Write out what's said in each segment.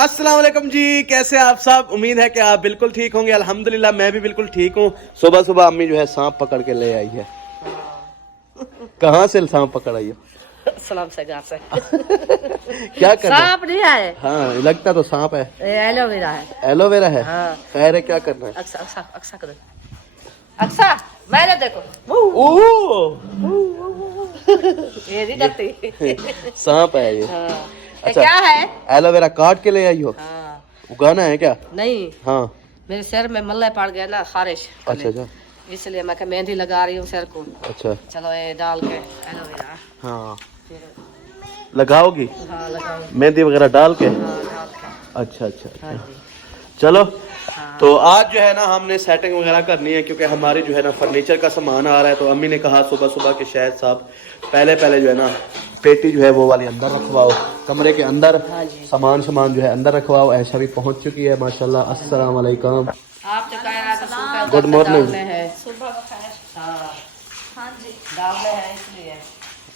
अस्सलाम वालेकुम जी, कैसे आप सब। उम्मीद है कि आप बिल्कुल ठीक होंगे। अल्हम्दुलिल्लाह मैं भी बिल्कुल ठीक हूँ। सुबह सुबह अम्मी जो है सांप पकड़ के ले आई है। कहाँ से सांप पकड़ आई हो? सलाम से घर से। क्या कर रहे हैं? सांप नहीं है। हाँ लगता तो सांप है। एलोवेरा है। एलोवेरा है। हाँ। खैर है, क्या करना है? अक्सा अक्सा अक्सा कर अक्सा मैंने देखो ओ ये नहीं डरती। सांप है ये। हाँ। ये अच्छा। क्या है? एलोवेरा काट के ले आई हो? हाँ। उगाना है क्या? नहीं, हाँ। मेरे सिर में मल्ला पड़ गया ना, खारिश। अच्छा अच्छा इसलिए मैं मेहंदी लगा रही हूँ सिर को। अच्छा। चलो ये डाल के एलोवेरा हाँ लगाओगी? हाँ लगाओ। मेहंदी वगैरह डाल के? हाँ डाल के। अच्छा अच्छा हाँ अच्छा। जी। चलो हाँ। तो आज जो है ना हमने सेटिंग वगैरह करनी है, क्योंकि हमारी जो है ना फर्नीचर का सामान आ रहा है। तो अम्मी ने कहा सुबह सुबह के शायद साहब पहले जो है ना पेटी जो है वो वाली अंदर रखवाओ, कमरे के अंदर। हाँ जी। सामान जो है अंदर रखवाओ। ऐसा भी पहुंच चुकी है माशाल्लाह। अस्सलाम वालेकुम। आप जो कह रहा गुड मॉर्निंग। हाँ जी डालने हैं इसलिए।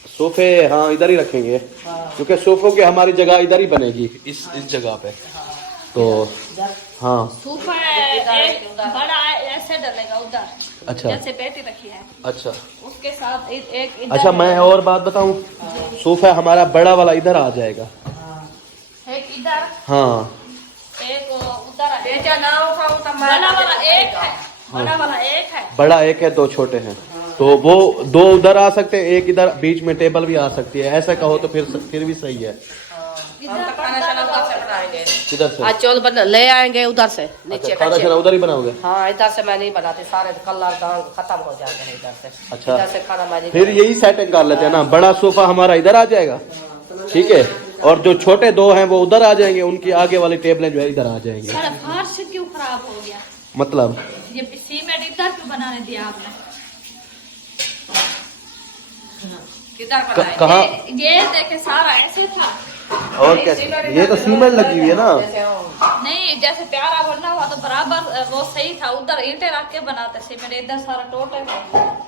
सोफे हाँ इधर ही रखेंगे, हाँ। क्योंकि सोफों की हमारी जगह इधर ही बनेगी, इस जगह पे। तो हाँ सोफा एक बड़ा ऐसे डलेगा उधर। अच्छा जैसे पेटी रखी है अच्छा उसके साथ एक इधर अच्छा। मैं और बात बताऊं, सोफा हमारा बड़ा वाला इधर आ जाएगा। एक इधर हाँ एक उधर है। बेटा ना उठाऊं तो मैं बड़ा वाला एक है, बड़ा वाला एक है। बड़ा एक है, दो छोटे हैं। तो वो दो उधर आ सकते हैं, एक इधर, बीच में टेबल भी आ सकती है। ऐसा कहो तो फिर भी सही है। हम तो खाना शाना उधर से बनाएंगे। किधर से? आज चौल बन ले आएंगे उधर से नीचे अच्छा, खाना कच्चे। शाना उधर ही बनाओगे? हाँ इधर से मैं नहीं बनाती, सारे कलर दाल खत्म हो जाते हैं इधर से। अच्छा। इधर से खाना मैं नहीं फिर यही सेटिंग कर लेते हैं ना, बड़ा सोफा हमारा इधर आ जाएगा, ठीक है, और जो छोटे दो हैं वो उधर आ जाएंगे। उनकी आगे वाली टेबलें जो है इधर आ जाएंगी। सारा फर्श क्यों खराब हो गया? मतलब ये सीमेंट इधर क्यों बनाने दिया आपने? किधर बनाएंगे? कहाँ? ये देखे सारा ऐसे था। और कैसे? ये तो सीमेंट लगी हुई है ना। नहीं जैसे प्यारा बनना हुआ तो बराबर वो सही था। उधर ईंटें रख के बनाते सीमेंट, इधर सारा टोटल।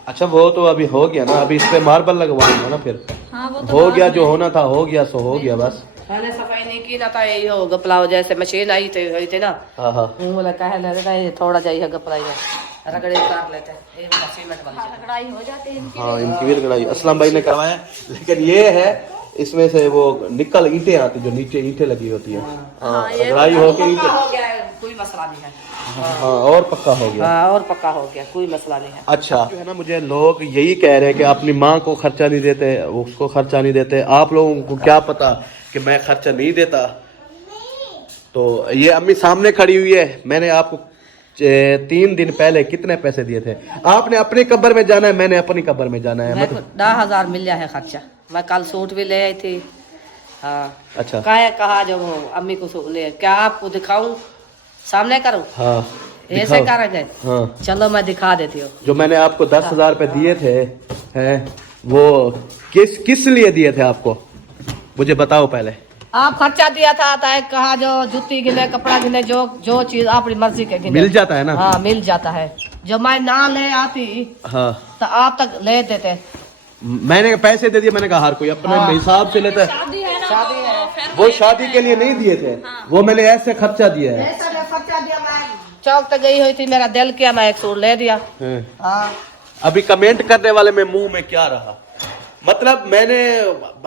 अच्छा वो तो अभी हो गया ना, अभी इस पे मार्बल लगवाएंगे ना फिर। हाँ वो तो हो बाद गया, में। जो होना था हो गया, सो हो गया बस। मैंने सफाई नहीं की ना, था यही हो गपलाओ जैसे मशीन आई थी ना। हाँ हाँ बोला कहे लगा ये थोड़ा जाइए गपलाई में रगड़े कर लेते हैं, ये वाला सीमेंट वाला। लड़ाई हो जाती है इनकी। हाँ इनकी भी लड़ाई असलम भाई ने करवाया। लेकिन ये है इसमें से वो निकल ईंटें आती, जो नीचे ईंटें लगी होती है। हाँ लड़ाई हो के ईंटें। हो गया है, कोई मसला नहीं है। हाँ और पक्का हो गया। हाँ और पक्का हो गया, कोई मसला नहीं है। अच्छा जो है ना, मुझे लोग यही कह रहे हैं कि अपनी माँ को खर्चा नहीं देते, उसको खर्चा नहीं देते। आप लोगों को क्या पता कि मैं खर्चा नहीं देता। तो ये अम्मी सामने खड़ी हुई है। मैंने आपको 3 दिन पहले कितने पैसे दिए थे? आपने अपनी कब्र में जाना है, मैंने अपनी कब्र में जाना है। मेरे को 10,000 मिल गया है खर्चा। मैं कल सूट भी ले आई थी। हाँ अच्छा कहा जो अम्मी को सूट ले, क्या आपको दिखाऊं, सामने करूं? हाँ ऐसे करेंगे? हाँ चलो मैं दिखा देती हूँ। जो मैंने आपको 10,000 रुपए दिए थे हैं, वो किस लिए दिए थे आपको, मुझे बताओ पहले। आप खर्चा दिया था कहा जो जूती गिने, कपड़ा गिने, जो चीज अपनी मर्जी के गिने मिल जाता है ना? हाँ मिल जाता है। जो मैं ना ले आती हाँ तो आप तक ले देते। मैंने पैसे दे दिए, मैंने कहा हर कोई अपने हिसाब से लेता है। शादी है ना, शादी है। तो फिर वो शादी के लिए नहीं दिए थे, वो मैंने ऐसे खर्चा दिया है। खर्चा दिया, मैं चौक तक गई हुई थी, मेरा दिल किया, मैं एक सूट ले दिया। हाँ अभी कमेंट करने वाले में मुंह में क्या रहा, मतलब मैंने,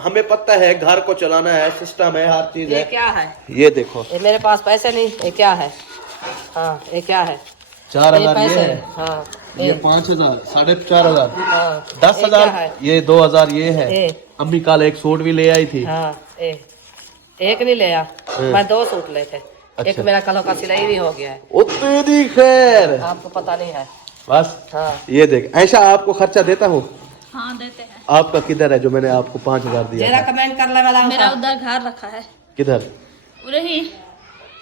हमें पता है घर को चलाना है, सिस्टम है, हर चीज ये है। क्या है? ये देखो, ये मेरे पास पैसे नहीं, ये क्या है? हाँ ये क्या है? 4,000 ये पैसे है, हाँ ये 5,000, 4,500, हाँ 10,000, ये क्या है? ये 2,000 ये है। ये अम्मी कल एक सूट भी ले आई थी। हाँ एक नहीं लिया, मैं 2 सूट ले थे। अच्छा। एक मेरा कलों का सिलाई भी हो गया है, उतनी खैर आपको पता नहीं है। बस। हाँ ये देख, ऐसा आपको खर्चा देता हूँ। हाँ देते हैं। आपका किधर है जो मैंने आपको 5,000 दिया मेरा था? कमेंट करने वाला मेरा होगा। उधर घर रखा है, किधर? वही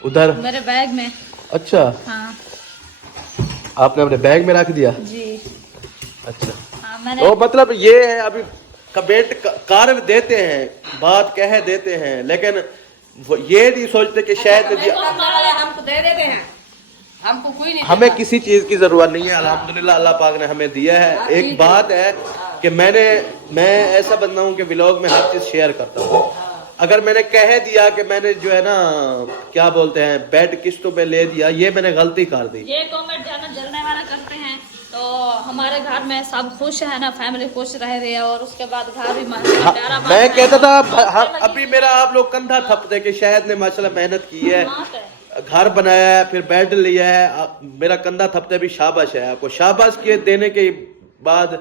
उधर? मेरे बैग में। अच्छा हाँ आपने अपने बैग में रख दिया? जी अच्छा हाँ मैंने। तो मतलब ये है, अभी कमेंट कर देते हैं, बात कह देते हैं, लेकिन वो ये नहीं सोचते कि शायद हमको दे देते हैं, हमको कोई नहीं हमें देता। किसी चीज की जरूरत नहीं है। अल्हम्दुलिल्लाह अल्लाह पाक ने हमें दिया है। एक बात है कि मैं ऐसा बंदा हूँ कि व्लॉग में हर चीज शेयर करता हूँ, अगर मैंने कह दिया कि मैंने जो है ना क्या बोलते हैं बेड किस्तों पे ले दिया, ये मैंने गलती कर दी। ये कमेंट जो है ना जलने वाला करते हैं, तो हमारे घर में सब खुश है ना, फैमिली खुश रह रही है, और उसके बाद घर भी माशाल्लाह प्यारा बन मैं रहा है। कहता था अभी मेरा आप लोग कंधा थपते कि शायद ने माशाल्लाह मेहनत की है, हाँ तो। घर बनाया है, फिर बेड लिया है, मेरा कंधा थपते भी शाबाश है आपको। शाबाश किए देने के बाद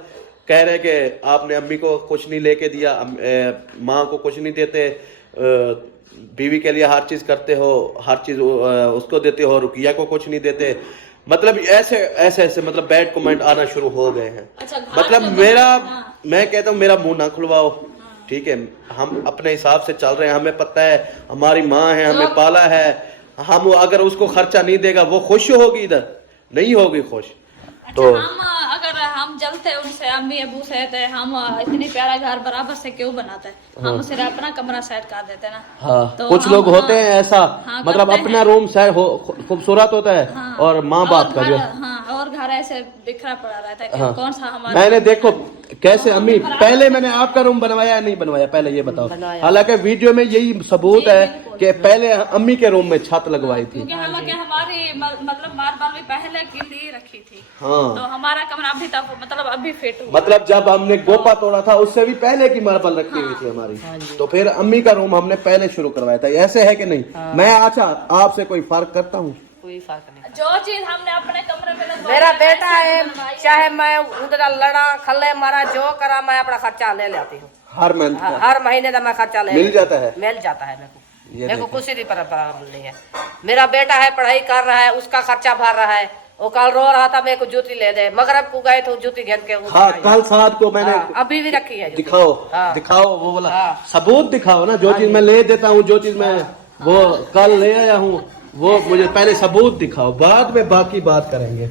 कह रहे कि आपने अम्मी को कुछ नहीं लेके दिया, माँ को कुछ नहीं देते, बीवी के लिए हर चीज करते हो, हर चीज उसको देते हो, रुकिया को कुछ नहीं देते। मतलब ऐसे ऐसे ऐसे मतलब बैड कमेंट आना शुरू हो गए हैं। अच्छा, मतलब जो मेरा हाँ। मैं कहता हूँ मेरा मुंह ना खुलवाओ, ठीक है, हम अपने हिसाब से चल रहे हैं, हमें पता है हमारी माँ है, हमें पाला है, हम अगर उसको खर्चा नहीं देगा वो खुश होगी, इधर नहीं होगी खुश। अच्छा, तो हम अगर हम जलते उनसे अम्मी अबू से तो हम इतनी प्यारा घर बराबर से क्यों बनाते हैं, हम सिर्फ अपना कमरा सेट कर देते ना। हाँ, तो कुछ हम- लोग होते हैं ऐसा, हाँ, मतलब करते अपना हैं। रूम सेट हो खूबसूरत होता है, हाँ, और माँ बाप का जो हाँ, और घर ऐसे बिखरा पड़ा रहता है कि हाँ। कौन सा हमारा। मैंने देखो कैसे अम्मी पहले मैंने आपका रूम बनवाया या नहीं बनवाया, पहले ये बताओ। बनवाया। हालांकि वीडियो में यही सबूत है कि पहले अम्मी के रूम में छत लगवाई थी। क्योंकि हालांकि हमारी मतलब मार्बल भी पहले गिल्ली रखी थी, हाँ, तो हमारा कमरा अभी तक मतलब अभी फिट हुआ। मतलब जब हमने गोपा तोड़ा था उससे भी पहले की मार्बल रखी हुई थी हमारी, तो फिर अम्मी का रूम हमने पहले शुरू करवाया था। ऐसे है कि नहीं? मैं अच्छा आपसे कोई फर्क करता हूँ? कोई फर्क नहीं। जो चीज हमने अपने कमरे में लगवाई मेरा है, बेटा वैसे है, बनवाई है। चाहे मैं उधर लड़ा खल्ले मारा जो करा, मैं अपना खर्चा ले लेती हूँ। हर मंथ का हर महीने का मैं खर्चा ले मिल लेती जाता है? हूँ। मिल जाता है मेरे को। ये मेरे को कुछ ही प्रॉब्लम नहीं है। मेरा बेटा है, पढ़ाई कर रहा है, उसका खर्चा भर रहा है। वो कल रो रहा था मेरे को जूती ले दे, मगरब को गए तो जूती घेन के हाँ, कल साथ को मैंने अभी भी रखी है जूती। दिखाओ हाँ। दिखाओ, वो बोला हाँ। सबूत दिखाओ ना, जो चीज मैं ले देता हूँ, जो चीज मैं वो कल ले आया हूँ, वो मुझे पहले सबूत दिखाओ, बाद में बाकी बात करेंगे।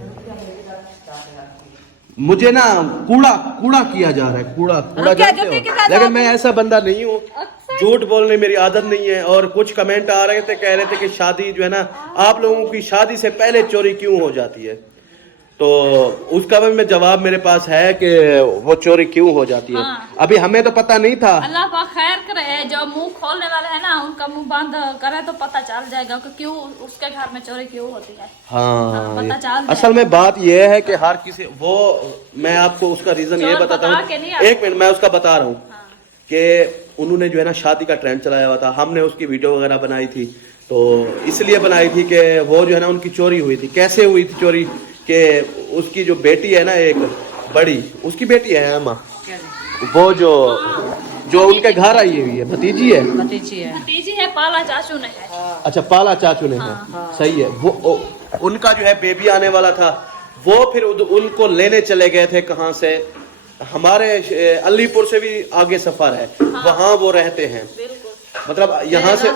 मुझे ना कूड़ा कूड़ा किया जा रहा है, कूड़ा कूड़ा क्या जानते जूती के हो? साथ लेकिन आप- मैं ऐसा बंदा नहीं हूँ, झूठ बोलने मेरी आदत नहीं है। और कुछ कमेंट आ रहे थे, कह रहे थे कि शादी जो है ना, आप लोगों की शादी से पहले चोरी क्यों हो जाती है, तो उसका भी मैं जवाब मेरे पास है कि वो चोरी क्यों हो जाती है। हाँ। अभी हमें तो पता नहीं था। अल्लाह पाक खैर करे, जो मुंह खोलने वाले हैं ना उनका मुंह बंद करे तो पता चल जाएगा कि क्यों उसके घर में चोरी क्यों होती है। हाँ, पता चल जाएगा। असल में बात यह है कि हर किसी वो मैं आपको उसका रीजन ये चोर बताता बता के हूँ, नहीं आते। एक मिनट मैं उसका बता रहा हूँ हाँ। कि उन्होंने जो है ना शादी का ट्रेंड चलाया हुआ था, हमने उसकी वीडियो वगैरह बनाई थी, तो इसलिए बनाई थी कि वो जो है ना उनकी चोरी हुई थी। कैसे हुई थी चोरी? कि उसकी जो बेटी है ना, एक बड़ी उसकी बेटी है माँ, वो जो उनके घर आई हुई है, भतीजी है, भतीजी है। भतीजी है, पाला चाचू ने है। अच्छा पाला चाचू ने है, सही है। वो उनका जो है बेबी आने वाला था, वो फिर उनको लेने चले गए थे। कहाँ से? हमारे अलीपुर से भी आगे सफर है, वहाँ वो रहते हैं। बिल्कुल। मतलब यहाँ से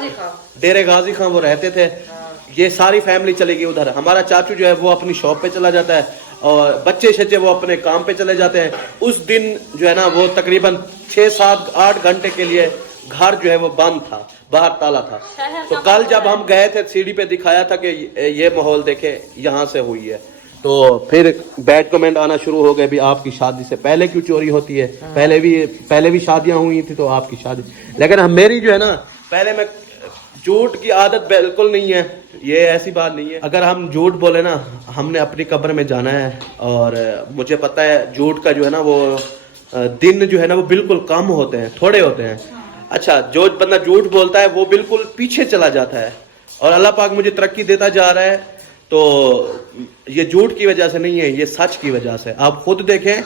डेरे गाजी खां वो रहते थे। ये सारी फैमिली चली गई उधर। हमारा चाचू जो है वो अपनी शॉप पे चला जाता है, और बच्चे शच्चे वो अपने काम पे चले जाते हैं। उस दिन जो है ना वो तकरीबन 6, 7, 8 घंटे के लिए घर जो है वो बंद था, बाहर ताला था। तो कल जब हम गए थे, सीढ़ी पे दिखाया था कि ये माहौल देखे, यहाँ से हुई है। तो फिर बैड कमेंट आना शुरू हो गए, भी आपकी शादी से पहले क्यों चोरी होती है? पहले भी शादियां हुई थी, तो आपकी शादी। लेकिन मेरी जो है ना, पहले मैं झूठ की आदत बिल्कुल नहीं है, ये ऐसी बात नहीं है। अगर हम झूठ बोले ना, हमने अपनी कब्र में जाना है, और मुझे पता है झूठ का जो है ना वो दिन जो है ना वो बिल्कुल कम होते हैं, थोड़े होते हैं। अच्छा, जो बंदा झूठ बोलता है वो बिल्कुल पीछे चला जाता है, और अल्लाह पाक मुझे तरक्की देता जा रहा है। तो ये झूठ की वजह से नहीं है, ये सच की वजह से। आप खुद देखें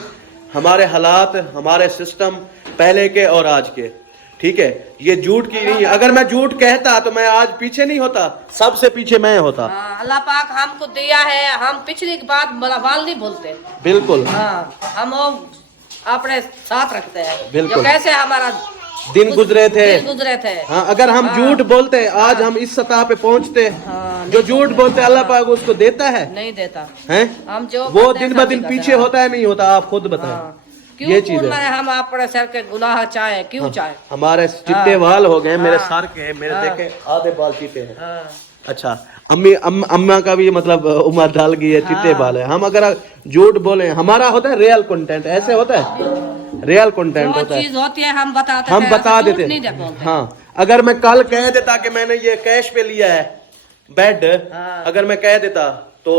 हमारे हालात, हमारे सिस्टम पहले के और आज के, ठीक है? ये झूठ की नहीं है। अगर मैं झूठ कहता तो मैं आज पीछे नहीं होता, सबसे पीछे मैं होता। अल्लाह पाक हमको दिया है, हम पिछली की बात बलवाल नहीं बोलते। बिल्कुल, हाँ, हम वो अपने साथ रखते हैं। बिल्कुल। जो कैसे हमारा दिन गुजरे थे। हाँ, अगर हम झूठ बोलते आज हम इस सतह पे पहुंचते। हाँ, जो झूठ बोलते अल्लाह पाक उसको देता है, नहीं देता हैं? हम जो वो करते हैं, दिन ब दिन सब पीछे करते होता है, नहीं होता? आप खुद बताएं। हाँ। ये क्यों चीज है। हम अपने सर के गुनाह चाहे, क्यों चाहे? हमारे चिट्टे बाल हो गए, मेरे हाँ। सर के, मेरे देखे आधे बाल चिट्टे हैं। हाँ। अच्छा, अम्मा का भी मतलब उम्र डाल गई है, चिट्टे हाँ। बाल है। हम अगर झूठ बोले, हमारा होता है रियल कंटेंट, ऐसे होता है, रियल कंटेंट जो होता है, चीज होती है हम बताते हम हैं, बता ऐसे झूठ देते नहीं हैं। बोलते। हाँ, अगर मैं कल कह देता कि मैंने ये कैश पे लिया है बेड, अगर मैं कह देता तो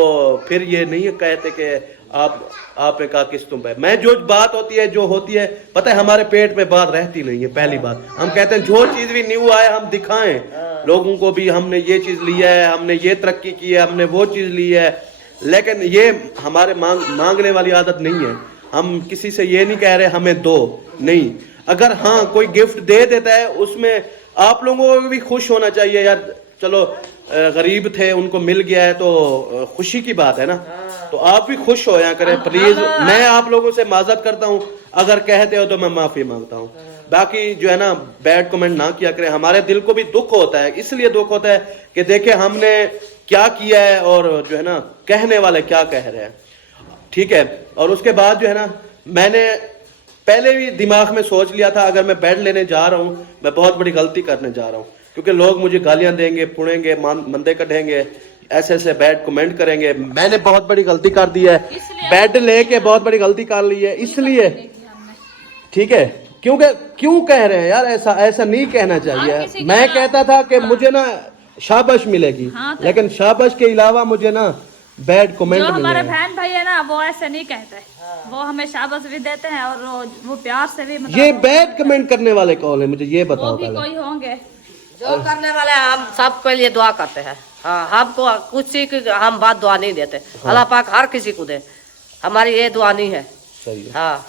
फिर ये नहीं कहते कि आप एक किस्तों पे। मैं जो बात होती है जो होती है, पता है हमारे पेट में बात रहती नहीं है। पहली बात हम कहते हैं जो चीज भी न्यू आए हम दिखाएं लोगों को भी, हमने ये चीज लिया है, हमने ये तरक्की की है, हमने वो चीज ली है। लेकिन ये हमारे मांगने वाली आदत नहीं है। हम किसी से ये नहीं कह रहे हमें दो, नहीं। अगर हाँ कोई गिफ्ट दे देता है उसमें आप लोगों को भी खुश होना चाहिए यार, चलो गरीब थे उनको मिल गया है तो खुशी की बात है ना। तो आप भी खुश हो या करें प्लीज। मैं आप लोगों से माजरत करता हूँ, अगर कहते हो तो मैं माफी मांगता हूँ। बाकी जो है ना बैड कमेंट ना किया करें। हमारे दिल को भी दुख होता है, इसलिए दुख होता है कि देखे हमने क्या किया है और जो है ना कहने वाले क्या कह रहे हैं, ठीक है। और उसके बाद जो है ना मैंने पहले भी दिमाग में सोच लिया था अगर मैं बेड लेने जा रहा हूँ मैं बहुत बड़ी गलती करने जा रहा हूँ, क्योंकि लोग मुझे गालियां देंगे, पुणेंगे, मंदे कढ़ेंगे, ऐसे बैड कमेंट करेंगे। मैंने बहुत बड़ी गलती कर दी है, बेड लेके बहुत बड़ी गलती कर ली है, इसलिए ठीक है। क्योंकि क्यों कह रहे हैं यार, ऐसा नहीं कहना चाहिए। मैं कहता था कि मुझे ना शाबाश मिलेगी, लेकिन शाबाश के अलावा मुझे ना बैड कमेंट जो हमारे बहन भाई है ना वो ऐसे नहीं कहते, वो हमें शाबाश भी देते हैं और वो प्यार से भी ये बैड कमेंट करने वाले कौन है मुझे ये बताओ। वो भी कोई होंगे जो करने वाले हम सबके लिए दुआ करते हैं। हाँ, हमको किसी की हम बात दुआ नहीं देते। अल्लाह पाक हर किसी को दे, हमारी ये दुआ नहीं है। सही है। हाँ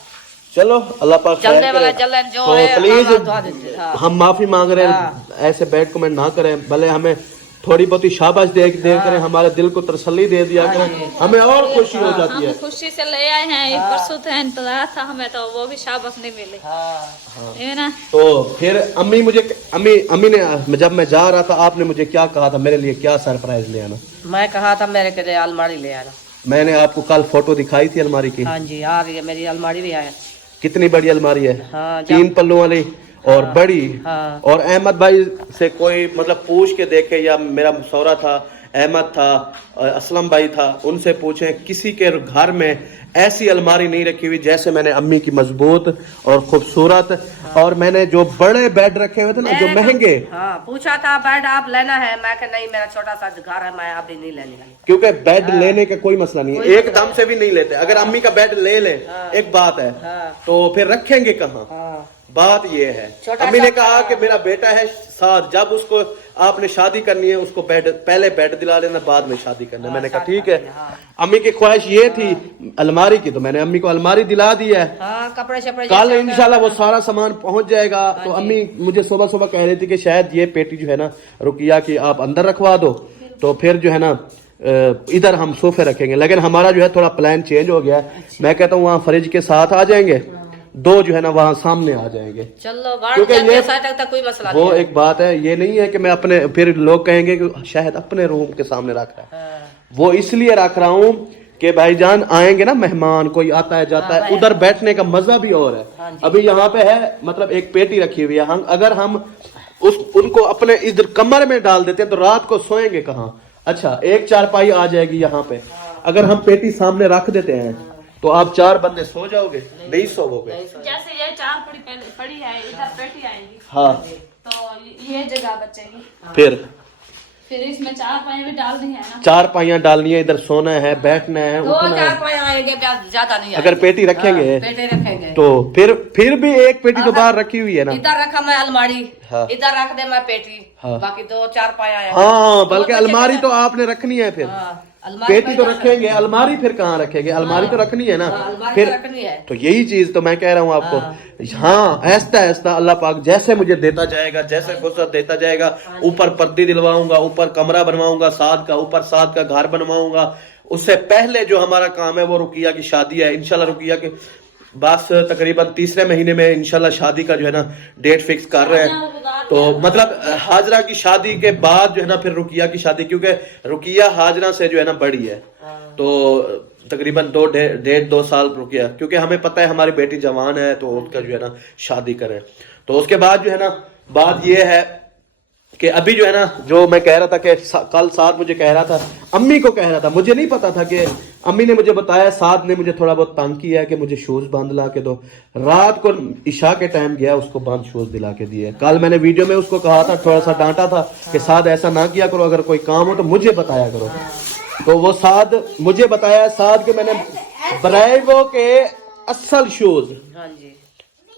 चलो अल्लाह पाक चलने वाला जलन जो है प्लीज दुआ दीजिए। हाँ। हम माफी मांग रहे हैं, ऐसे बैड कमेंट ना करें। भले हमें थोड़ी बहुत ही शाबाश दे करें, हमारे दिल को तसल्ली दे दिया करें, हमें और खुशी हो जाती है। हम खुशी से ले आए हैं, एक परसों था इंतजार था हमें तो वो भी शाबाश नहीं मिली है ना। तो फिर अम्मी ने जब मैं जा रहा था आपने मुझे क्या कहा था, मेरे लिए क्या सरप्राइज ले आना? मैं कहा था मेरे के लिए अलमारी ले आना। मैंने आपको कल फोटो दिखाई थी अलमारी की। हाँ जी आ रही है, मेरी अलमारी भी आया। कितनी बड़ी अलमारी है? हाँ, 3 पल्लों वाली और बड़ी। हाँ। और अहमद भाई से कोई मतलब पूछ के देखे, या मेरा सौरा था, अहमद था, असलम भाई था, उनसे पूछें किसी के घर में ऐसी अलमारी नहीं रखी हुई जैसे मैंने अम्मी की, मजबूत और खूबसूरत। और मैंने जो बड़े बेड रखे हुए थे ना जो महंगे, हाँ पूछा था बेड आप लेना है, मैं कहा नहीं मेरा छोटा सा घर है, मैं अभी नहीं लेने वाली। क्योंकि बेड लेने का कोई मसला नहीं है, एकदम से भी नहीं लेते। अगर अम्मी का बेड ले लें एक बात है, तो फिर रखेंगे कहाँ? बात ये है। अम्मी ने कहा कि मेरा बेटा है साथ, जब उसको आपने शादी करनी है उसको पहले बेड दिला लेना, बाद में शादी करना। मैंने कहा ठीक है। अम्मी की ख्वाहिश ये थी अलमारी की, तो मैंने अम्मी को अलमारी दिला दी है। कपड़े शपड़े कल इंशाल्लाह वो सारा सामान पहुंच जाएगा। तो अम्मी मुझे सुबह सुबह कह रही थी कि शायद ये पेटी जो है ना रुकिया की आप अंदर रखवा दो, तो फिर जो है ना इधर हम सोफे रखेंगे। लेकिन हमारा जो है थोड़ा प्लान चेंज हो गया है। मैं कहता हूँ वहाँ फ्रिज के साथ आ जाएंगे, 2 जो है ना वहाँ सामने आ जाएंगे। चलो क्योंकि ये तक कोई मसला वो एक बात है, ये नहीं है कि मैं अपने, फिर लोग कहेंगे कि शायद अपने रूम के सामने रख रहा है। वो इसलिए रख रहा हूँ कि भाईजान आएंगे ना मेहमान, कोई आता है जाता है, उधर बैठने का मजा भी और है। अभी यहाँ पे है मतलब एक पेटी रखी हुई है, अगर हम उनको अपने इधर कमरे में डाल देते हैं तो रात को सोएंगे कहाँ? अच्छा एक चारपाई आ जाएगी यहाँ पे, अगर हम पेटी सामने रख देते हैं तो आप 4 बंदे सो जाओगे? नहीं सोओगे। जैसे ये 4 पड़ी है, इधर पेटी आएगी, हाँ तो ये जगह बचेगी। फिर इसमें 4 पाई भी डालनी है ना, 4 पाइयां डालनी है, इधर सोना है, बैठना है, 2-4 पाई आएंगे, ज्यादा नहीं। अगर पेटी रखेंगे पेटी रखेंगे तो फिर भी एक पेटी तो बाहर रखी हुई है ना। इधर रखा मैं अलमारी, इधर रख दे मैं पेटी, बाकी 2-4 पाई आएगा। हाँ बल्कि अलमारी तो आपने रखनी है, फिर पेटी तो रखेंगे, अलमारी फिर कहाँ रखेंगे? अलमारी तो रखनी है ना, फिर रखनी है। तो यही चीज तो मैं कह रहा हूँ आपको। हाँ ऐसा ऐसा अल्लाह पाक जैसे मुझे देता जाएगा, जैसे फुर्सत देता जाएगा, ऊपर पर्दी दिलवाऊंगा, ऊपर कमरा बनवाऊंगा साथ का, ऊपर साथ का घर बनवाऊंगा। उससे पहले जो हमारा काम है वो रुकिया की शादी है। इंशाल्लाह रुकिया के बस तकरीबन 3रे महीने में इंशाल्लाह शादी का जो है ना डेट फिक्स कर रहे हैं। तो मतलब हाजरा की शादी के बाद जो है ना फिर रुकिया की शादी, क्योंकि रुकिया हाजरा से जो है ना बड़ी है, तो तकरीबन 2 साल रुकिया, क्योंकि हमें पता है हमारी बेटी जवान है तो उसका जो है ना शादी करें। तो उसके बाद जो है ना बात ये है कि अभी जो है ना, जो मैं कह रहा था कि कल साद मुझे कह रहा था, अम्मी को कह रहा था, मुझे नहीं पता था कि अम्मी ने मुझे बताया, साद ने मुझे थोड़ा बहुत तंग किया है कि मुझे शूज बांध ला के दो। रात को इशा के टाइम गया, उसको बांध शूज दिला के दिए। कल मैंने वीडियो में उसको कहा था, थोड़ा सा डांटा था कि साद ऐसा ना किया करो, अगर कोई काम हो तो मुझे बताया करो। तो वो साद मुझे बताया, साद के मैंने ब्राइवो के असल शूज, हाँ जी,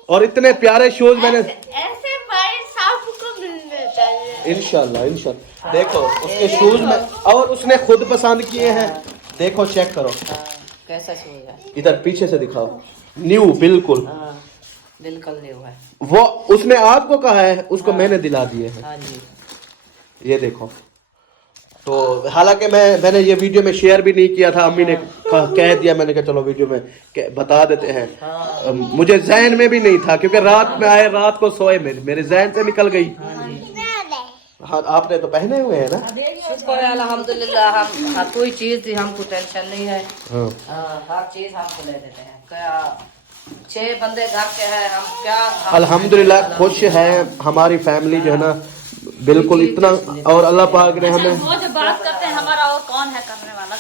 और इतने प्यारे शूज मैंने, ऐसे भाई सबको मिलने चाहिए। इंशाल्लाह इंशाल्लाह। देखो उसके शूज में, और उसने खुद पसंद किए हैं। देखो चेक करो, हाँ, कैसा शूज है? इधर पीछे से दिखाओ, न्यू बिल्कुल। हाँ, बिल्कुल न्यू है। वो उसने आपको कहा है, उसको मैंने दिला दिए हैं। हाँ जी, ये देखो। तो हालांकि मैंने ये वीडियो में शेयर भी नहीं किया था, अम्मी ने कह दिया, मैंने कहा चलो वीडियो में बता देते हैं। मुझे जहन में भी नहीं था, क्योंकि रात में आए, रात को सोए, मेरे जहन से निकल गई। हाँ, आपने तो पहने हुए हैं ना? शुक्र है अल्हम्दुलिल्लाह, हम हर कोई चीज थी, हमको टेंशन नहीं है। हाँ। हाँ, हर चीज हमको ले देते हैं। क्या 6 बंदे घर के हैं, हम क्या अल्हम्दुलिल्लाह खुश है हमारी फैमिली जो है ना, बिल्कुल इतना। और अल्लाह पाक ने हमें, वो जो बात करते हैं हमारा और कौन है करने वाला।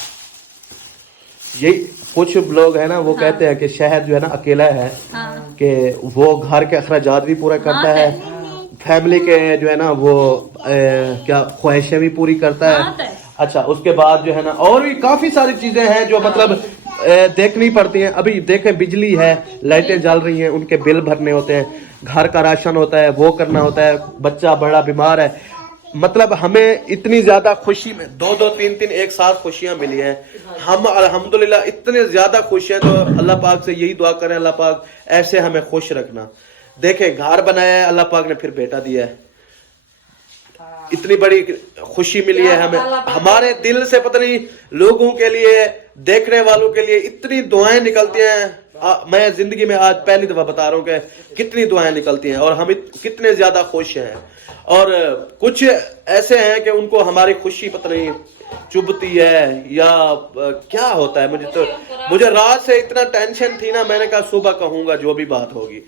यही कुछ लोग है ना, वो कहते हैं कि शहर जो है ना अकेला है, हाँ। कि वो घर के अखराजात भी पूरा करता है, फैमिली के जो है ना वो क्या ख्वाहिशें भी पूरी करता है। अच्छा, उसके बाद जो है ना और भी काफी सारी चीजें हैं जो मतलब देखनी पड़ती हैं। अभी देखें, बिजली है, लाइटें जल रही हैं, उनके बिल भरने होते हैं, घर का राशन होता है, वो करना होता है, बच्चा बड़ा बीमार है। मतलब हमें इतनी ज्यादा खुशी में 2-2, 3-3 एक साथ खुशियां मिली हैं। हम अल्हम्दुलिल्लाह इतने ज्यादा खुश हैं, तो अल्लाह पाक से यही दुआ करें, अल्लाह पाक ऐसे हमें खुश रखना। देखें, घर बनाया है, अल्लाह पाक ने फिर बेटा दिया है, इतनी बड़ी खुशी मिली है हमें। हमारे दिल से पता नहीं, लोगों के लिए, देखने वालों के लिए इतनी दुआएं निकलती हैं। मैं जिंदगी में आज पहली दफा बता रहा हूँ कि कितनी दुआएं निकलती हैं, और हम कितने ज्यादा खुश हैं। और कुछ ऐसे हैं कि उनको हमारी खुशी पता नहीं चुभती है या क्या होता है। मुझे रात से इतना टेंशन थी ना, मैंने कहा सुबह कहूंगा जो भी बात होगी,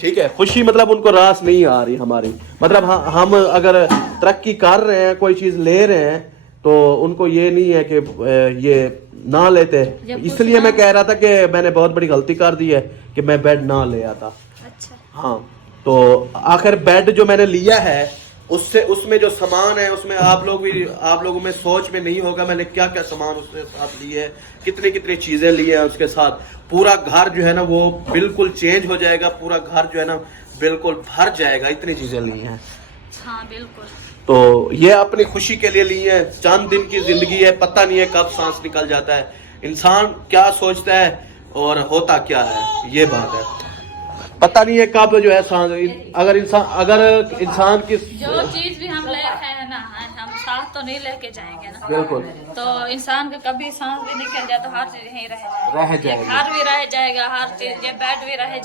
ठीक है। खुशी मतलब उनको रास नहीं आ रही हमारी, मतलब हम अगर तरक्की कर रहे हैं, कोई चीज ले रहे हैं, तो उनको ये नहीं है कि ये ना लेते। इसलिए मैं कह रहा था कि मैंने बहुत बड़ी गलती कर दी है कि मैं बेड ना ले आता। अच्छा। हाँ, तो आखिर बेड जो मैंने लिया है, उससे उसमें जो सामान है, उसमें आप लोगों में सोच में नहीं होगा मैंने क्या क्या सामान उसके साथ लिए है, कितनी कितनी चीजें ली है उसके साथ। पूरा घर जो है ना वो बिल्कुल चेंज हो जाएगा, पूरा घर जो है ना बिल्कुल भर जाएगा, इतनी चीजें ली हैं। हाँ बिल्कुल। तो ये अपनी खुशी के लिए ली है। चंद दिन की जिंदगी है, पता नहीं है कब सांस निकल जाता है, इंसान क्या सोचता है और होता क्या है, ये बात है, पता नहीं है कब जो है सांस। अगर इंसान की जो चीज भी हम ले रहे हैं ना, हम साथ तो नहीं लेके जाएंगे ना, बिल्कुल, तो इंसान का कभी सांस भी निकल जाए तो हर चीज यहीं रह ये जाएगी। घर भी रह जाएगा, हर चीज, ये बेड भी रह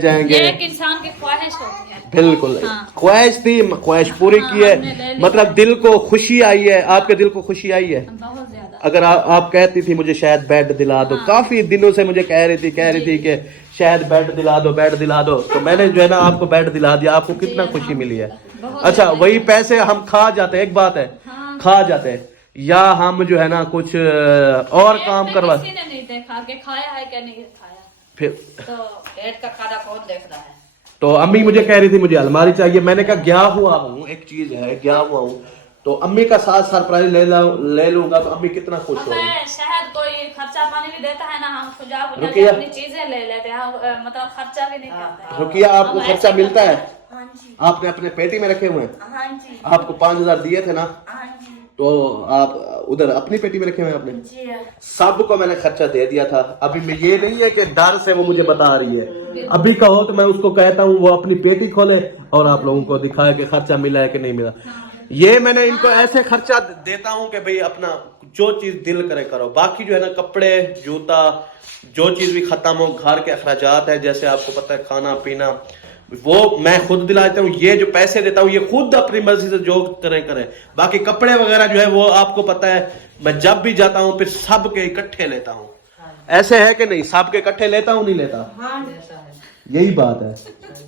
जाएंगे। ये एक इंसान की ख्वाहिश होती है। बिल्कुल, हाँ। ख्वाहिश थी, ख्वाहिश पूरी की है। हमने ले ली। मतलब दिल को खुशी आई है, आपके दिल को खुशी आई है। बहुत ज्यादा। अगर आप कहती थी मुझे शायद बेड दिला दो, काफी दिनों से मुझे कह रही थी कि शायद बेड दिला दो, तो मैंने जो है ना आपको बेड दिला दिया। आपको कितना खुशी मिली है। अच्छा, वही पैसे हम खा जाते, एक बात है, खा जाते, या हम जो है ना कुछ और काम करवा, किसी ने नहीं देखा कि खाया है कि नहीं खाया, फिर तो पेट का खाना कौन देखता है। तो अम्मी मुझे कह रही थी मुझे अलमारी चाहिए, मैंने कहा गया हुआ हूँ, एक चीज है, गया हुआ हूँ, तो अम्मी का साथ सरप्राइज ले लूंगा तो अम्मी कितना खुश होगी। शायद कोई खर्चा पानी भी देता है ना, हम सुझाव रुकिया, अपनी चीजें ले लेते हैं, मतलब खर्चा भी नहीं करते हैं। रुकिया, आपको हम खर्चा ऐसे मिलता है? हाँ जी, आपने अपने पेटी में रखे हुए हैं? हाँ जी, आपको 5,000 दिए थे ना, हाँ जी, तो आप उधर अपनी पेटी में रखे हुए हैं आपने? जी हाँ। सबको मैंने खर्चा दे दिया था। अभी मैं ये नहीं है कि डर से वो मुझे बता रही है, अभी कहो तो मैं उसको कहता हूँ वो अपनी पेटी खोले और आप लोगों को दिखाए कि खर्चा मिला है कि नहीं मिला। ये मैंने इनको ऐसे खर्चा देता हूँ कि भाई अपना जो चीज दिल करे करो। बाकी जो है ना कपड़े, जूता, जो चीज भी खत्म हो, घर के अखराजात है, जैसे आपको पता है खाना पीना, वो मैं खुद दिलाता हूँ। ये जो पैसे देता हूँ ये खुद अपनी मर्जी से जो करें। बाकी कपड़े वगैरह जो है वो आपको पता है, मैं जब भी जाता हूँ फिर सब के इकट्ठे लेता हूँ। ऐसे है कि नहीं, सब के इकट्ठे लेता हूँ, नहीं लेता? यही बात है।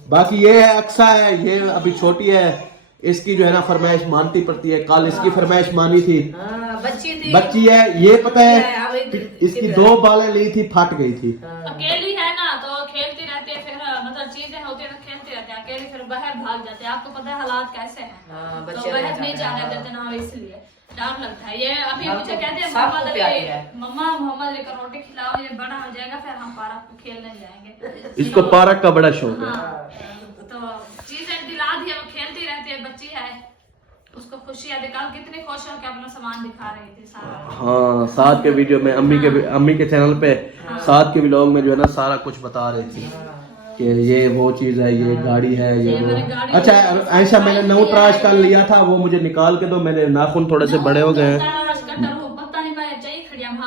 बाकी ये है अक्सा है, ये अभी छोटी है, इसकी जो है ना फरमाइश मानती पड़ती है। कल इसकी फरमाइश मानी थी, बच्ची थी, बच्ची है, ये पता है अब इसकी 2 बालें ली थी, फट गई थी। अकेली है ना तो खेलती रहती है, फिर मतलब चीजें होती है तो खेलती रहती है अकेली, फिर बाहर भाग जाते हैं। आपको पता है हालात कैसे हैं, तो बाहर नहीं जाने देते ना, इसलिए डर लगता है। ये अभी मुझे कहते हैं मम्मा मोहम्मद अली को रोटी खिलाओ, ये बड़ा हो जाएगा फिर हम पार्क में खेलने जाएंगे। इसको पार्क का बड़ा शौक है। तो चीजें दिला दी, वो खेलती रहती है, बच्ची है, उसको खुशी है। कल कितनी खुश हो के अपना सामान दिखा रही थी सारा। हाँ, साथ के वीडियो में अम्मी के चैनल पे साथ के व्लॉग में जो है ना सारा कुछ बता रही थी कि ये वो चीज है, ये गाड़ी है, ये वो। अच्छा, ऐसा मैंने नौ तराश का लिया था, वो मुझे निकाल के दो, मेरे नाखून थोड़े से बड़े हो गए हैं।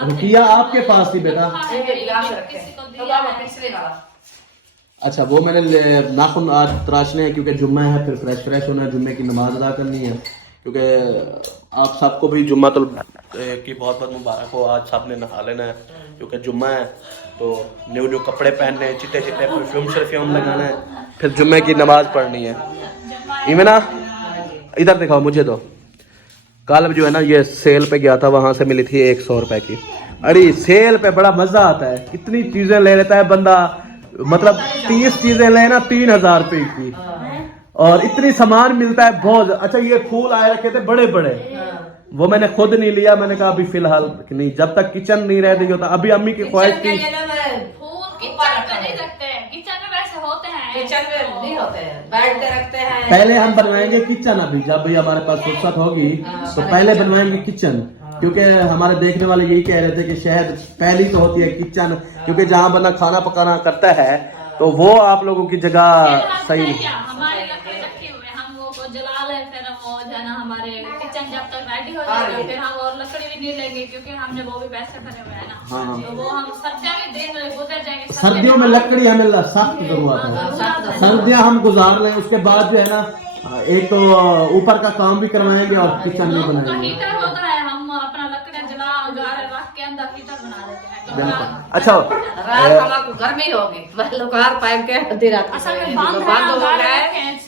रुकिया आपके पास थी बेटा। अच्छा, वो मैंने नाखून आज तराशने हैं क्योंकि जुम्मा है, फिर फ्रेश होना है, जुम्मे की नमाज अदा करनी है। क्योंकि आप सबको भी जुम्मा तो की बहुत बहुत मुबारक हो। आज सब ने नहा लेना है क्योंकि जुम्मा है, तो न्यू कपड़े पहनने हैं, चिट्टे परफ्यूम लगाना है, फिर जुम्मे की नमाज पढ़नी है। इमना इधर दिखाओ मुझे। तो कल जो है ना ये सेल पे गया था, वहां से मिली थी 100 रुपए की। अरे सेल पे बड़ा मजा आता है, कितनी चीजें ले लेता है बंदा, मतलब 30 चीजें लेना 3000 रुपए की, और इतनी सामान मिलता है बहुत। अच्छा, ये फूल आए रखे थे बड़े बड़े, वो मैंने खुद नहीं लिया, मैंने कहा अभी फिलहाल नहीं, जब तक किचन नहीं रह होता। अभी अम्मी की ख्वाहिश थी पहले हम बनवाएंगे किचन, अभी जब भी हमारे पास फुर्सत होगी तो पहले बनवाएंगे किचन, क्योंकि हमारे देखने वाले यही कह रहे थे कि शहर पहली तो होती है किचन, क्योंकि जहाँ बंदा खाना पकाना करता है तो वो आप लोगों की जगह सही नहीं। हमारी लकड़ी रखी हुई है, हम वो जला ले, फिर वो जो ना हमारे किचन जब तक रेडी हो जाएगा फिर हम और लकड़ी भी नहीं लेंगे, क्योंकि हमने वो भी पैसे भरे हुए हैं ना। हाँ। तो वो हम सर्दियों में दिन गुजर जाएंगे। सर्दियों में लकड़ी हमें सख्त जरूरत है, सर्दियाँ हम गुजार लें, उसके बाद जो है ना एक तो ऊपर का काम भी करवाएंगे और किचन भी बनाएंगे। हीटर होता है, हम अपना लकड़ियाँ जला रख के अंदर हीटर बना देते हैं। अच्छा, गर्मी होगी,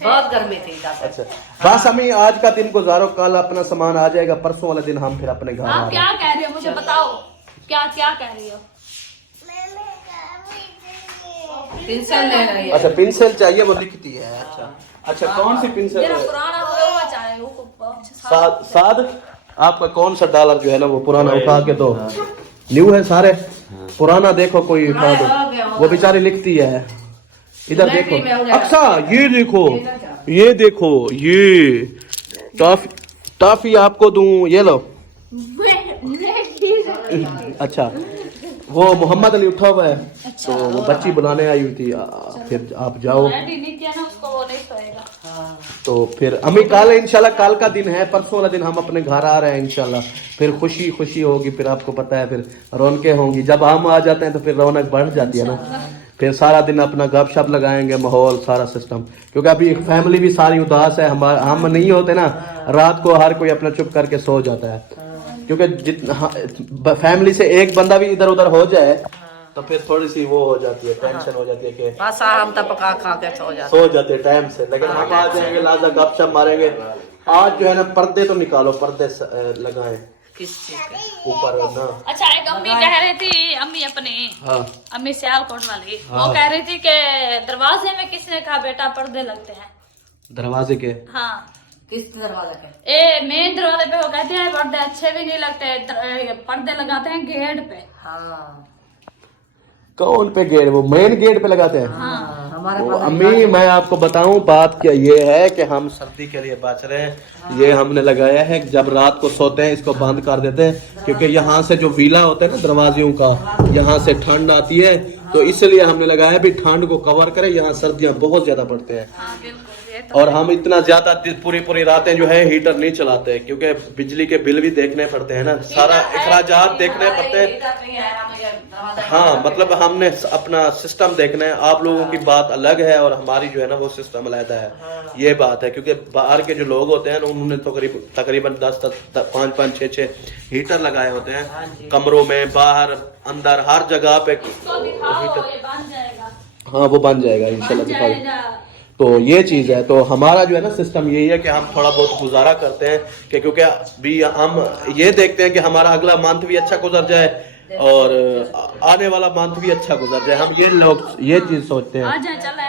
बहुत गर्मी थी। अच्छा, बस हमें आज का दिन गुजारो, कल अपना सामान आ जाएगा, परसों वाले दिन हम फिर अपने घर। आप क्या कह रही हो मुझे बताओ, क्या क्या कह रही हो? पेंसिल ले रही है। अच्छा, पेंसिल चाहिए, वो लिखती है। अच्छा, कौन सी पेंसिल मेरा है? पुराना हुआ चाहे वो साद आपका कौन सा डॉलर जो है ना वो पुराना उठा के दो, न्यू है सारे, पुराना देखो कोई उठा दो। वो बेचारी लिखती है, इधर देखो। अच्छा, ये देखो, ये टॉफी आपको दूं, ये लो। अच्छा, वो मोहम्मद अली उठा हुआ है, तो वो बच्ची बुलाने आई हुई थी, फिर आप जाओ। तो फिर अम्मी कल इंशाल्लाह, कल का दिन है, परसों वाला दिन हम अपने घर आ रहे हैं इंशाल्लाह, फिर खुशी होगी, फिर आपको पता है फिर रौनकें होंगी। जब हम आ जाते हैं तो फिर रौनक बढ़ जाती है ना, फिर सारा दिन अपना गपशप लगाएंगे, माहौल सारा सिस्टम, क्योंकि अभी फैमिली भी सारी उदास है। हम नहीं होते ना, रात को हर कोई अपना चुप करके सो जाता है, क्योंकि फैमिली से एक बंदा भी इधर उधर हो जाए तो फिर थोड़ी सी वो हो जाती है, टेंशन हो जाती है कि बस हम तो पका खा के सो जाते हैं टाइम से। लेकिन हम आ जाएंगे, लाजा गपशप मारेंगे। आज जो है ना पर्दे तो निकालो, पर्दे लगाएं किस चीज के ऊपर ना। अच्छा, एक अम्मी कह रही थी, अम्मी अपने अम्मी सियालकोट वाली, वो कह रही थी कि दरवाजे में किसने कहा बेटा पर्दे लगते हैं दरवाजे के? हाँ, किस दरवाजे के? मेन दरवाजे पे वो कहते हैं पर्दे अच्छे भी नहीं लगते, पर्दे लगाते हैं गेट पे। हाँ, कौन पे गेट? वो मेन गेट पे लगाते हैं। हाँ। हमारे अम्मी मैं आपको बताऊं, बात क्या ये है कि हम सर्दी के लिए बच रहे हैं। ये हमने लगाया है, जब रात को सोते हैं इसको बंद कर देते हैं, क्योंकि यहाँ से जो वीला होता है ना दरवाजियों का, यहाँ से ठंड आती है, तो इसलिए हमने लगाया भी ठंड को कवर करे। यहाँ सर्दियाँ बहुत ज्यादा पड़ते हैं, और हम इतना ज्यादा पूरी रातें जो है हीटर नहीं चलाते, क्योंकि बिजली के बिल भी देखने पड़ते हैं ना, सारा अखराजात देखने पड़ते हैं। हाँ, मतलब हमने अपना सिस्टम देखना है। आप लोगों की बात अलग है और हमारी जो है ना वो सिस्टम अलहदा है। ये बात है, क्योंकि बाहर के जो लोग होते हैं ना, उन्होंने तो तकरीबन 5-5, 6 हीटर लगाए होते हैं, कमरों में, बाहर, अंदर, हर जगह पे हीटर। हाँ, वो बन जाएगा इंशाल्लाह, दिखाओ। तो ये चीज़ है। तो हमारा जो है ना सिस्टम यही है कि हम थोड़ा बहुत गुजारा करते हैं कि क्योंकि भी हम ये देखते हैं कि हमारा अगला मंथ भी अच्छा गुजर जाए और आने वाला मंथ भी अच्छा गुजर जाए। हम ये लोग ये चीज़ सोचते हैं।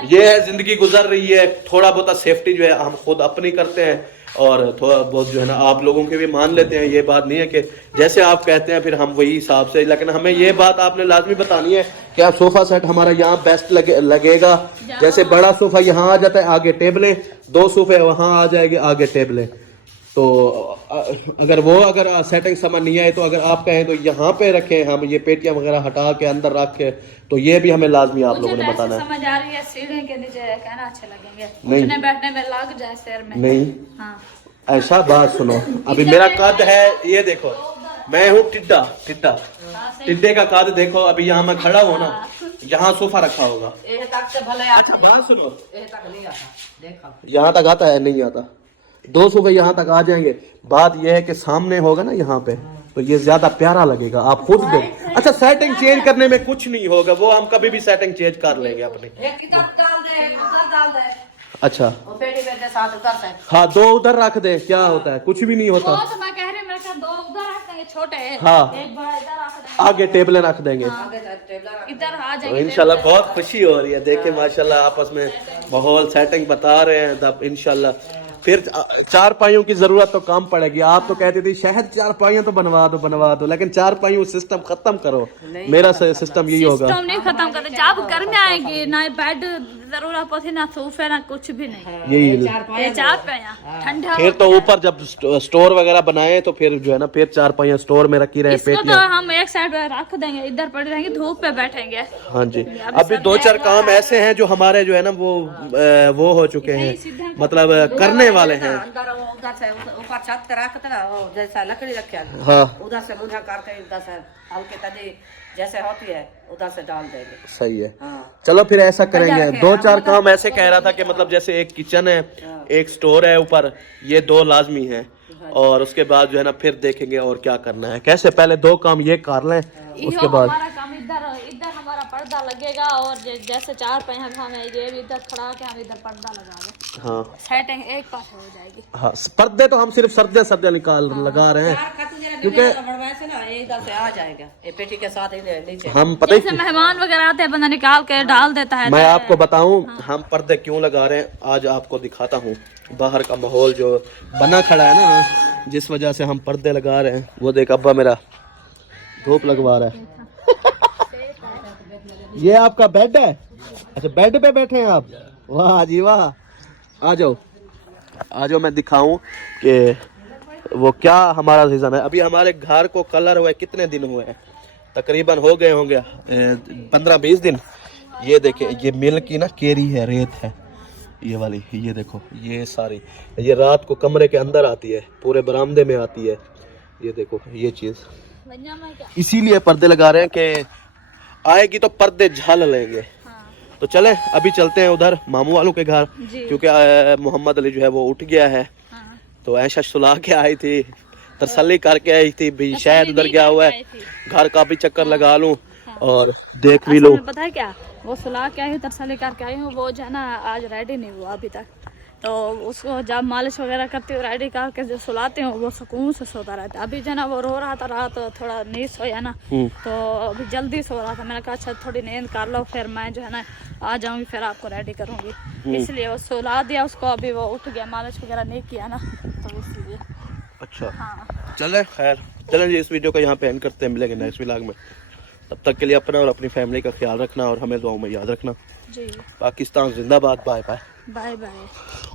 ये है जिंदगी गुजर रही है, थोड़ा बहुत सेफ्टी जो है हम खुद अपनी करते हैं और थोड़ा बहुत जो है ना आप लोगों के भी मान लेते हैं। ये बात नहीं है कि जैसे आप कहते हैं फिर हम वही हिसाब से, लेकिन हमें ये बात आपने लाजमी बतानी है कि आप सोफा सेट हमारा यहाँ बेस्ट लगेगा। जैसे बड़ा सोफा यहाँ आ जाता है, आगे टेबलें, 2 सोफे वहाँ आ जाएंगे, आगे टेबलें। तो अगर सेटिंग समझ नहीं आए तो अगर आप कहें तो यहाँ पे रखें, हम ये पेटियां वगैरह हटा के अंदर रख के, तो ये भी हमें लाजमी आप लोगों ने बताना है। समझ आ रही है, सीढ़ी के नीचे कहना अच्छे लगेंगे, नहीं उठने बैठने में लग जाए सैर में। नहीं हाँ। ऐसा बात सुनो, अभी मेरा कद है, ये देखो मैं हूँ टिड्डे का कद देखो। अभी यहाँ मैं खड़ा हूँ ना, यहाँ सोफा रखा होगा। अच्छा बात सुनो, यहाँ तक आता है नहीं आता, 2 सोफे यहाँ तक आ जाएंगे। बात यह है कि सामने होगा ना यहाँ पे, तो ये ज्यादा प्यारा लगेगा। आप खुद देख। अच्छा सेटिंग चेंज करने में कुछ नहीं होगा, वो हम कभी भी सेटिंग चेंज कर लेंगे अपनी। अच्छा हाँ 2 उधर रख दे, क्या होता है, कुछ भी नहीं होता। तो मैं कह रही हूँ, मेरे ख्याल 2 उधर रख देंगे छोटे, हाँ एक बड़ा इधर रख देंगे, आगे टेबलें रख देंगे। इधर आ तो जाएंगे। इंशाल्लाह बहुत खुशी हो रही है, देखे माशाल्लाह आपस में माहौल सेटिंग बता रहे हैं। तब इंशाल्लाह फिर 4 पाइयों की जरूरत तो कम पड़ेगी। आप तो कहते थे शायद 4 पाइयां तो बनवा दो, लेकिन 4 पाइयों सिस्टम खत्म करो। मेरा सिस्टम यही होगा। सिस्टम नहीं खत्म करते, जब घर में आएंगे ना बेड जरूरत पड़ती, ना सोफे, ना कुछ भी नहीं। यही ये 4 पाइयां ठंडा। फिर तो ऊपर जब स्टोर वगैरह बनाए तो फिर जो है ना फिर 4 पाइयां स्टोर में रखी रहे। इसको तो हम एक साइड रख देंगे, इधर पड़े रहेंगे, धूप पे बैठेंगे। हाँ जी, अभी 2-4 काम ऐसे हैं जो हमारे जो है ना वो हो चुके हैं, मतलब करने वाले हैं। उधर से ऊपर छत रखते ना, वो जैसा लकड़ी रखे हाँ उधर से मुंडा करके उधर से हल्के तने जैसे होती है उधर से डाल देंगे। सही है। हाँ। चलो फिर ऐसा करेंगे। 2-4 काम ऐसे कह रहा था कि मतलब जैसे एक किचन है, एक स्टोर है ऊपर, ये 2 लाजमी है और उसके बाद जो है ना फिर देखेंगे और क्या करना है। कैसे पहले 2 काम ये कर लें, उसके बाद हमारा काम इधर हमारा पर्दा लगेगा और जैसे 4 पाइयां हमें ये भी इधर खड़ा के हम इधर पर्दा लगा दें। हाँ सेटिंग एक पास हो जाएगी। हाँ पर्दे तो हम सिर्फ सर्दियाँ लगा रहे हैं, क्योंकि इधर से आ जाएगा ये पेटी के साथ नीचे। हम पता जैसे मेहमान वगैरह आते हैं, बंदा निकाल के डाल देता है। मैं आपको बताऊं हम पर्दे क्यों लगा रहे हैं, आज आपको दिखाता हूँ। बाहर का माहौल जो बना खड़ा है ना, जिस वजह से हम पर्दे लगा रहे हैं। वो देख अब्बा मेरा धूप लगवा रहा है। ये आपका बेड है? अच्छा बेड पे बैठे हैं आप, वाह जी वाह। आ जाओ मैं दिखाऊं कि वो क्या हमारा सीजन है। अभी हमारे घर को कलर हुए कितने दिन हुए हैं, तकरीबन हो गए होंगे 15-20 दिन। ये देखे ये मिल की ना केरी है, रेत है ये वाली, ये देखो ये सारी, ये रात को कमरे के अंदर आती है, पूरे बरामदे में आती है। ये देखो ये चीज, इसीलिए पर्दे लगा रहे हैं कि आएगी तो पर्दे झल लेंगे। तो चले अभी चलते हैं उधर मामू वालों के घर, क्योंकि मोहम्मद अली जो है वो उठ गया है। तो ऐसा सुला के आई थी, तसल्ली करके आई थी भी शायद उधर गया हुआ है, घर का भी चक्कर लगा लूं और देख भी लूं। पता है क्या, वो सुला के आई हूँ, तसल्ली करके आई हूँ, वो जो है ना आज रेडी नहीं हुआ अभी तक। तो उसको जब मालिश वगैरह करती हूँ, रेडी करके जो सुलाते हूँ, वो सुकून से सोता रहता है। अभी जो है ना वो रो रहा था, रात थोड़ा नहीं सोया ना, तो अभी जल्दी सो रहा था। मैंने कहा अच्छा थोड़ी नींद कर लो, फिर मैं जो है ना आ जाऊंगी, फिर आपको रेडी करूंगी। इसलिए वो सुला दिया उसको, अभी वो उठ गया, मालिश वगैरह नहीं किया ना, तो इसलिए। अच्छा हाँ चले खैर, चलें जी इस वीडियो को यहाँ पे एंड करते हैं। मिलेंगे नेक्स्ट व्लॉग में, तब तक के लिए अपना और अपनी फैमिली का ख्याल रखना और हमें दुआओं में याद रखना जी। पाकिस्तान जिंदाबाद। Bye bye. Bye bye.